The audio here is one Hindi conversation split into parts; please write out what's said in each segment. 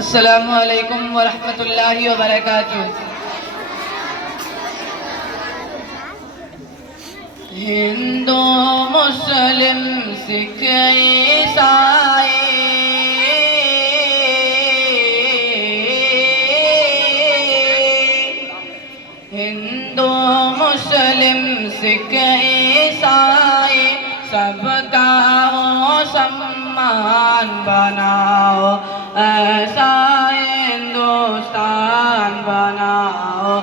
अस्सलामु अलैकुम वरहमतुल्लाहि वबरकातुहू। हिंदू मुस्लिम सिख ईसाई हिंदू मुस्लिम सिख ईसाई सबका हो सम्मान बनाओ, ऐसा हिंदुस्तान बनाओ,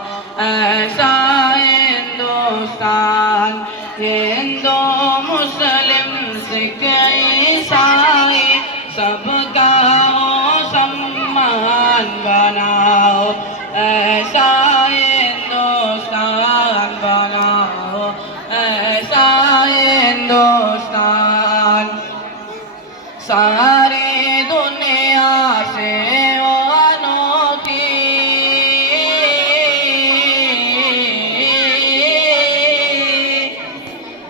ऐसा हिंदुस्तान। हिंदू मुस्लिम सिख ईसाई सबका हो सम्मान बनाओ, ऐसा हिंदुस्तान बनाओ, ऐसा हिंदुस्तान। सारी दुनिया से वो अनोखी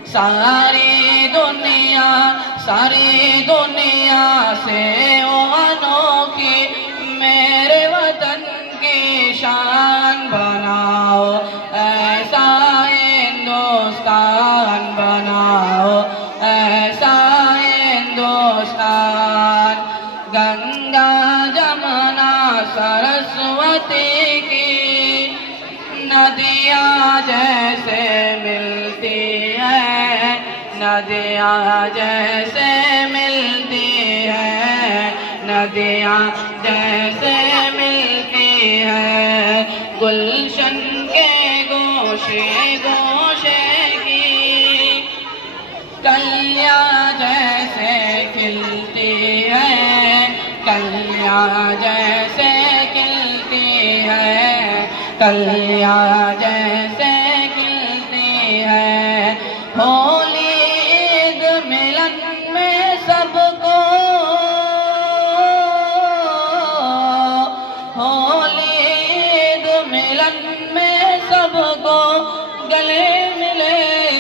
सारी दुनिया से वो अनोखी मेरे वतन की शान बनाओ, ऐसा हिंदुस्तान बनाओ, ऐसा हिंदुस्तान। गंगा जमुना सरस्वती की नदियाँ जैसे मिलती है, नदियाँ जैसे मिलती है, नदियाँ जैसे मिलती है। गुलशन के गोशे गोशे की कलियाँ जैसे खिलती है, कलियाँ जैसे खिलती है, कलियाँ जैसे खिलती है। होली ईद मिलन में सबको, होली ईद मिलन में सबको गले मिले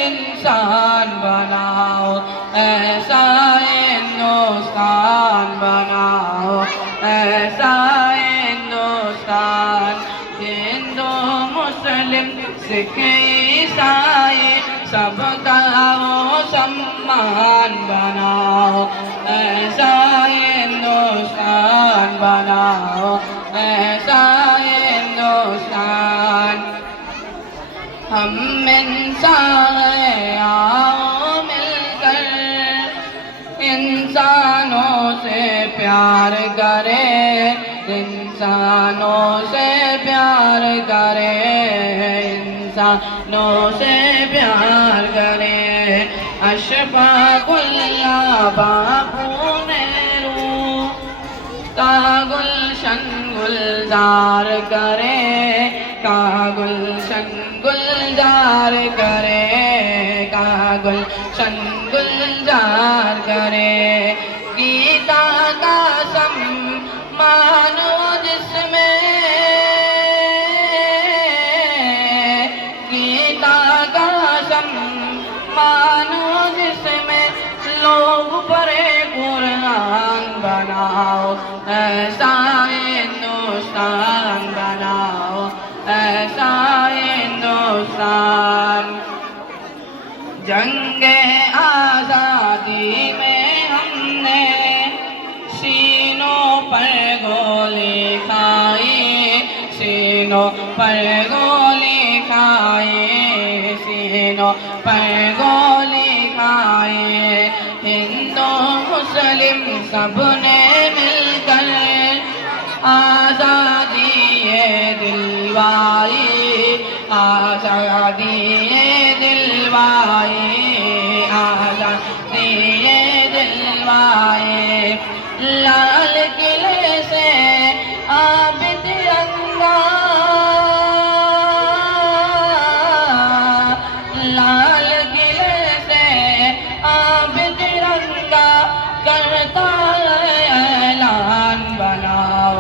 इंसान बनाओ, ऐसा हिंदुस्तान बनाओ, ऐसा हिंदुस्तान। हिंदू मुस्लिम सिख ईसाई सबका हो सम्मान बनाओ, ऐसा हिंदुस्तान बनाओ, ऐसा हिंदुस्तान। हम इंसान आओ मिलकर इंसानों से प्यार करें, इंसानों से प्यार करें, इंसानों से प्यार करें। अशफाकुल्लाह बापू नेहरू का गुलशन गुलजार करे, का गुलशन गुलजार करे, का गुलशन गुलजार करे। गीता का सम्मान जिसमें, गीता का सम्मान जिसमें लोग पढ़े कुरान बनाओ, ऐसा हिंदुस्तान बनाओ, ऐसा हिंदुस्तान। जंगे आज़ादी में हमने सीनों पर गोली खाई, सीनों पर गोली खाई, सीनों पर गोली खाई। हिंदू मुस्लिम सबने मिलकर आज़ादी ये दिलवाई, आज़ादी ये दिलवाई, आज़ादी ये दिलवाई। लाल किले से आब तिरंगा, लाल किले से आब तिरंगा करता ऐलान बनाओ,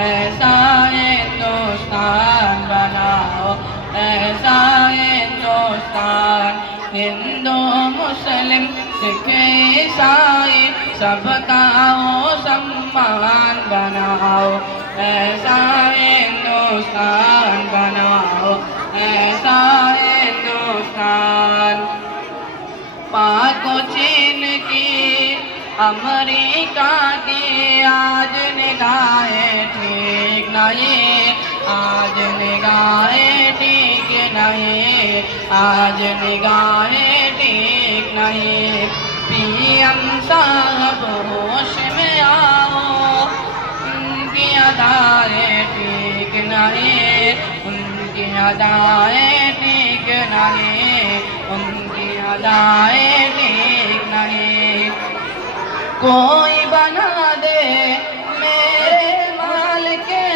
ऐसा हिंदुस्तान बनाओ, ऐसा हिंदुस्तान। हिंदू मुस्लिम सिख ईसाई सबका हो सम्मान हिंदुस्तान बनाओ, ऐसा हिंदुस्तान बनाओ, ऐसा हिंदुस्तान। पाक व चीन की, अमेरिका की आज निगाहें ठीक नहीं, आज निगाहें ठीक नहीं, आज निगाहें ठीक नहीं। पीएम साहब होश में आओ, उनकी अदाएं ठीक नहीं, उनकी अदाएं ठीक नहीं, उनकी अदाएं ठीक नहीं। कोई बना दे मेरे माल के,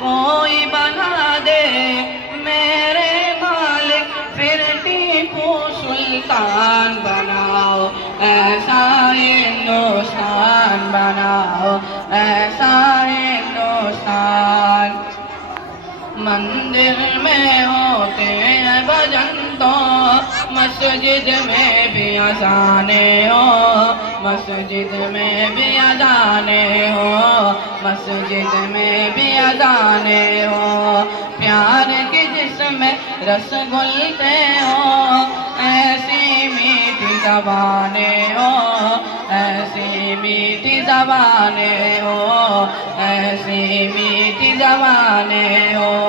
कोई बना दे मेरे मालिक, फिर टीपू सुल्तान बनाओ, ऐसा हिंदुस्तान बनाओ, ऐसा हिंदुस्तान। मंदिर में होते हैं भजन तो मस्जिद में भी अज़ाने हो, मस्जिद में भी अज़ाने हो, मस्जिद में भी अज़ाने हो। प्यार की जिसमें रसगुल्ले हो, ऐसी मीठी ज़बानें हो, ऐसी मीठी ज़बानें हो, ऐसी मीठी ज़बानें हो।